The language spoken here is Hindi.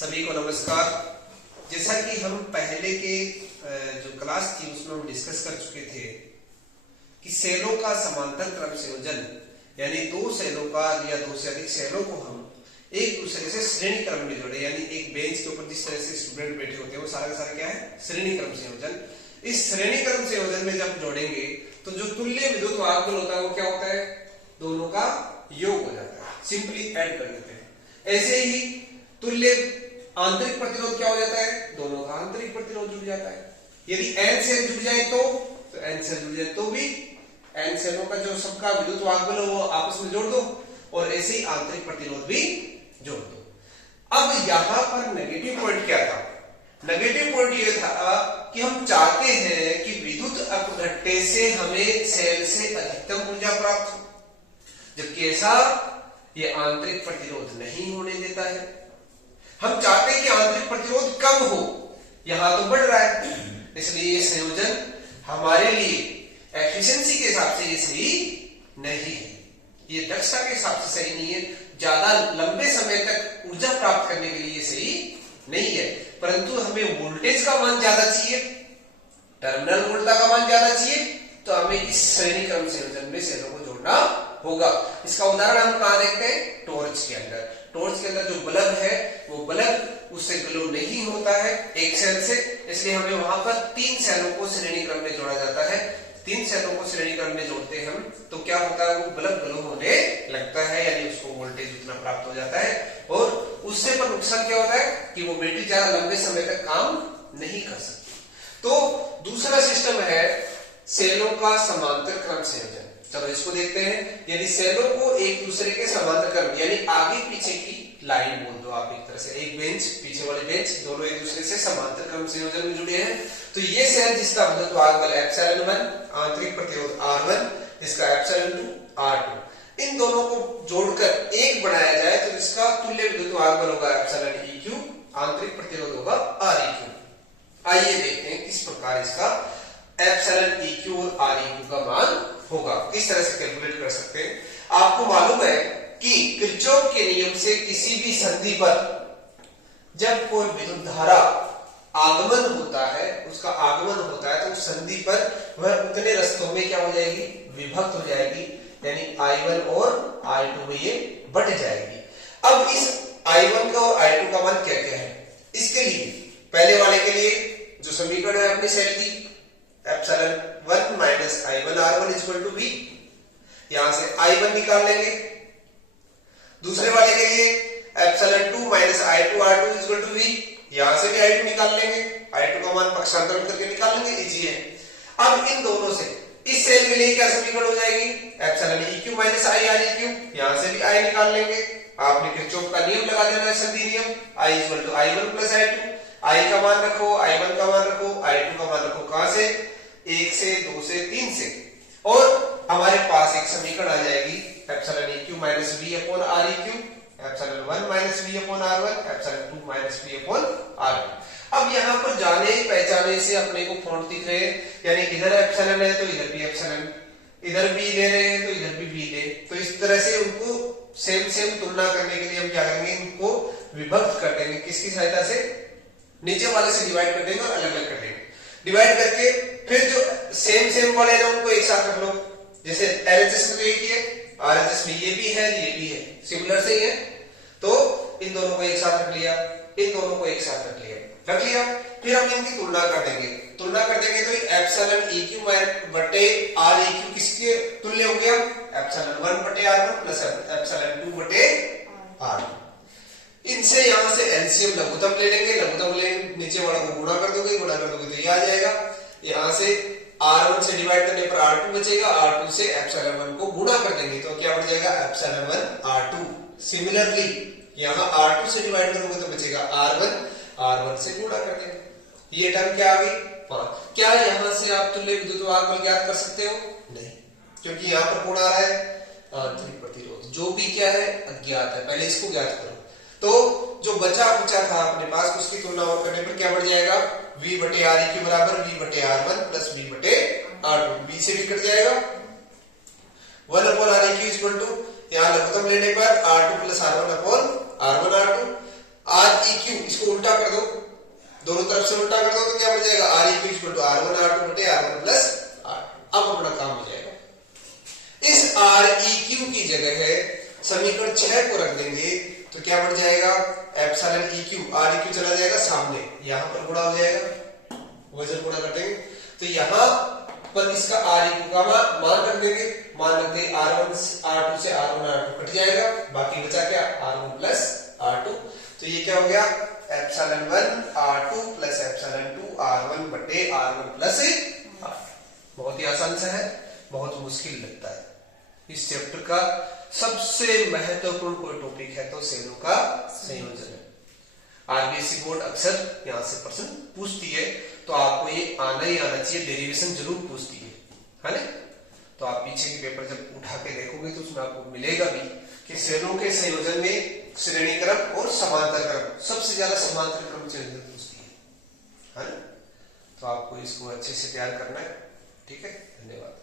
सभी को नमस्कार। जैसा कि हम पहले के जो क्लास थी उसमें हम डिस्कस कर चुके थे कि सेलों का समांतर क्रम संयोजन यानी दो सेलों का या दो से अधिक सेलों को हम एक दूसरे से श्रेणी क्रम में जोड़े, यानी एक बेंच के ऊपर जिस तरह से स्टूडेंट बैठे होते हैं वो सारा का सारा क्या है, श्रेणी क्रम संयोजन। इस श्रेणी क्रम संयोजन में जब जोड़ेंगे तो जो तुल्य विद्युत वाहक होता है वो क्या होता है, दोनों का योग हो जाता है, सिंपली ऐड कर देते हैं। ऐसे ही तुल्य आंतरिक प्रतिरोध क्या हो जाता है, दोनों का आंतरिक प्रतिरोध जुड़ जाता है। यदि n सेल जुड़ जाए तो n सेल जुड़ जाए तो भी n सेलों का जो सबका विद्युत वाहक बल वो आपस में जोड़ दो और ऐसे ही आंतरिक प्रतिरोध भी जोड़ दो। अब यहां पर नेगेटिव पॉइंट क्या था, नेगेटिव पॉइंट ये था कि हम चाहते हैं कि विद्युत अपघट्य से हमें सेल से अधिकतम ऊर्जा प्राप्त हो, जबकि ऐसा ये आंतरिक प्रतिरोध नहीं होने देता है। हम चाहते हैं कि आंतरिक प्रतिरोध कम हो, यहां तो बढ़ रहा है, इसलिए ये संयोजन हमारे लिए एफिशिएंसी के हिसाब से ये सही नहीं है, ये दक्षता के हिसाब से सही नहीं है, ज्यादा लंबे समय तक ऊर्जा प्राप्त करने के लिए सही नहीं है। परंतु हमें वोल्टेज का मान ज्यादा चाहिए, टर्मिनल वोल्टा का मान ज्यादा चाहिए, तो हमें इस श्रेणी क्रम संयोजन में सेलों को जोड़ना होगा। इसका उदाहरण हम कहां देखते हैं, टॉर्च के अंदर। टॉर्च के अंदर जो बल्ब है वो बल्ब उससे ग्लो नहीं होता है एक सेल से, इसलिए हमें वहां पर 3 सेलों को श्रेणी क्रम में जोड़ा जाता है। 3 सेलों को श्रेणी क्रम में जोड़ते हैं हम तो क्या होता है, वो बल्ब ग्लो होने लगता है, यानी उसको वोल्टेज उतना प्राप्त हो जाता है। और उससे पर नुकसान क्या होता है कि वो बैटरी ज्यादा लंबे समय तक काम नहीं कर सकती। तो दूसरा सिस्टम है सेलों का समांतर क्रम संयोजन। चलो इसको देखते हैं। यदि सेलों को एक दूसरे के समांतर क्रम यानी आगे पीछे की लाइन बोल दो आप, एक तरह से एक बेंच पीछे वाले बेंच दोनों एक दूसरे से समांतर क्रम संयोजन में जुड़े हैं, तो ये सेल जिसका विद्युत वाहक बल ε1, आंतरिक प्रतिरोध R1, इसका ε2 R2, इन दोनों को जोड़कर एक बनाया जाए तो इसका तुल्य विद्युत वाहक बल होगा εEq, आंतरिक प्रतिरोध होगा Req। आइए देखते हैं किस प्रकार इसका εEq और Req का मान होगा, किस तरह से कैलकुलेट कर सकते हैं। आपको मालूम है कि किरचॉफ के नियम से किसी भी संधि पर जब कोई विद्युत धारा आगमन होता है, उसका आगमन होता है तो उस संधि पर वह उतने रस्तों में क्या हो जाएगी, विभक्त हो जाएगी, यानी I1 और I2 में ये बट जाएगी। अब इस I1 का और I2 का मान क्या क्या है, इसके लिए पहले वाले के लिए जो समीकरण है अपनी सेल की ε1 minus I1 R1 equal to V, यहां से I1 निकाल लेंगे। दूसरे वाले के लिए ε2 minus I2 R2 equal to V, यहां से भी I2 निकाल लेंगे, I2 का मान पक्षांतरण करके निकाल लेंगे, इजी है। अब इन दोनों से इस सेल के लिए क्या समीकरण हो जाएगी, εEq माइनस I Req, यहां से भी I निकाल लेंगे। आपने किरचॉफ का नियम लगा देना है, संधि नियम, I equal to I1 plus I2, I का मान रखो, I1 का मान रखो, I2 का मान रखो, कहां से, 1 से 2 से 3 से, और हमारे पास एक समीकरण आ जाएगी εEq minus V upon Req, ε1 minus V upon R1, ε2 minus V upon R2। अब यहाँ पर जाने पहचाने से अपने को फॉन्ट दिख रहे हैं, यानी इधर एप्सिलॉन है तो इधर भी एप्सिलॉन, इधर भी ले रहे हैं तो इधर भी V ले, तो इस तरह से उनको सेम तुलना करने के लिए हम क्या करेंगे, इनको विभक्त कर देंगे, किसकी सहायता से, नीचे वाले से डिवाइड कर देंगे और अलग अलग कर देंगे। डिवाइड करके फिर जो सेम वाले हैं उनको एक साथ रख लो, जैसे LHS में एक ही है, RHS में ये भी है, ये भी है, सिमिलर से ही है, तो इन दोनों को एक साथ रख लिया, इन दोनों को एक साथ रख लिया, फिर हम इनकी तुलना कर देंगे। तुलना कर देंगे तो εEq बटे Req किसके तुल्य हो गया, ε1 बटे R1 प्लस ε2 बटे R2। इनसे यहां से एलसीएम लघुत्तम ले लेंगे, लघुत्तम ले नीचे वाला को गुणा कर दोगे तो ये आ जाएगा। यहां से R1 से डिवाइड करने पर R2 बचेगा, R2 से ε1 को गुणा कर देंगे तो क्या बढ़ जाएगा, ε1 R2। सिमिलरली यहां R2 से डिवाइड करोगे तो बचेगा R1 से गुणा कर देंगे। ये टर्म क्या आ गई, क्या यहां से आप तुल्य विद्युत वाहक बल ज्ञात कर सकते हो, नहीं, क्योंकि यहां पर कौन आ रहा है, आंतरिक प्रतिरोध, जो भी क्या है अज्ञात है, पहले इसको ज्ञात करो। तो जो बचा कुचा था अपने पास उसकी तुलना और करने पर क्या बढ़ जाएगा, V बटे Req बराबर V बटे R1 प्लस V बटे R2, B से भी कट जाएगा, 1 अपॉन Req इक्वल टू, यहाँ लघुत्तम लेने पर R2 plus R1 upon R1 R2, are E Q, इसको उल्टा कर दो, दोनों तरफ से उल्टा कर दो तो क्या बन जाएगा, R E Q equal to R1 R2 बटे R1 प्लस R2। अब अपना काम हो जाएगा। इस आर ई क्यू की जगह है समीकरण 6 को रख देंगे तो क्या बन जाएगा, epsilon E Q, are E Q चला जाएगा सामने, यहां पर गुणा हो जाएगा, वजन गुणा कर देंगे तो यहां पर इसका आर ई क्यू का मान रख देंगे, मान रख देंगे R1 R2 से R1 R2 कट जाएगा, बाकी बचा क्या R1 प्लस R2। तो ये क्या हो गया, epsilon 1 R2 plus epsilon 2 R1 बटे R1 प्लस R2। बहुत ही आसान सा है, बहुत मुश्किल लगता है। इस चैप्टर का सबसे महत्वपूर्ण कोई टॉपिक है तो सेलों का संयोजन है। आरबीएससी बोर्ड अक्सर यहां से प्रश्न पूछती है तो आपको ये आना ही आना चाहिए, डेरिवेशन जरूर पूछती है ना। तो आप पीछे के पेपर जब उठा के देखोगे तो उसमें आपको मिलेगा भी कि सेलों के संयोजन में श्रेणी क्रम और समांतर क्रम, सबसे ज्यादा समांतर क्रम संयोजन पूछती है ना। तो आपको इसको अच्छे से तैयार करना है, ठीक है। धन्यवाद।